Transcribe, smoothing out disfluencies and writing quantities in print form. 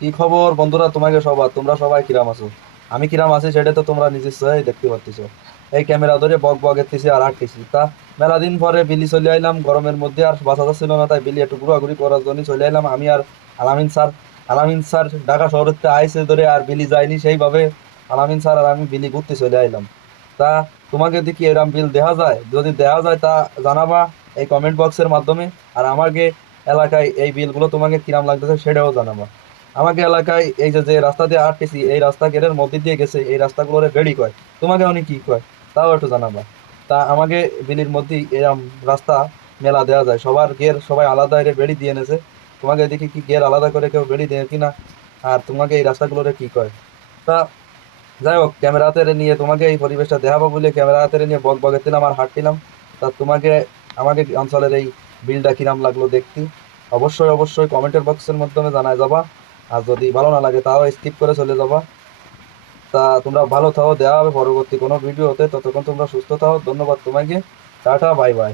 কি খবর বন্ধুরা? তোমাকে সবার তোমরা সবাই কিরাম আছো? আমি কিরাম আছি সেটা তো তোমরা নিজেই দেখতে পাচ্ছ। এই ক্যামেরা ধরে বক বক এত্তিছি আর হাঁটতেছি। তা মেলা দিন পরে বিলি চলে আইলাম, গরমের মধ্যে আর বাঁচা যাচ্ছিল না, তাই বিলি একটু ঘোরাঘুরি করার জন্য চলে আইলাম আমি আর আলামিন স্যার। আলামিন স্যার ঢাকা শহরের আইসে ধরে আর বিলি যায়নি সেইভাবে। আলামিন স্যার আর আমি বিলি ঘুরতে চলে আইলাম। তা তোমাকে দেখি এরম বিল দেখা যায়? যদি দেখা যায় তা জানাবা এই কমেন্ট বক্সের মাধ্যমে। আর আমাকে এলাকায় এই বিলগুলো তোমাকে কিরাম লাগতেছে সেটাও জানাবা। আমাকে এলাকায় এই যে যে রাস্তা দিয়ে হাঁটতেছি, এই রাস্তা গেটের মধ্যে দিয়ে গেছে, এই রাস্তাগুলোরে বেড়ি কয়। তোমাকে অনেক কি কয় তাও একটু জানাবা। তা আমাকে বিলির মধ্যেই এরম রাস্তা মেলা দেওয়া যায়, সবার গের সবাই আলাদা এর বেড়ি দিয়ে এনেছে। তোমাকে দেখি কি গের আলাদা করে কেউ বেড়ি দেয় কিনা, আর তোমাকে এই রাস্তাগুলোরে কি কয়। তা যাই হোক, ক্যামেরা হাতে নিয়ে তোমাকে এই পরিবেশটা দেখাবো বলে ক্যামেরা হাতে নিয়ে বক বকেছিলাম আর হাঁটছিলাম। তা তোমাকে আমাকে অঞ্চলের এই বিলটা কিরাম লাগলো দেখতে অবশ্যই অবশ্যই কমেন্টের বক্সের মাধ্যমে জানায় যাবা। আর যদি ভালো না লাগে তাও স্কিপ করে চলে যাবা। তা তোমরা ভালো থাও, দেওয়া হবে পরবর্তী কোনো ভিডিওতে। ততক্ষণ তোমরা সুস্থ থাও। ধন্যবাদ তোমাকে। Tata, bye bye.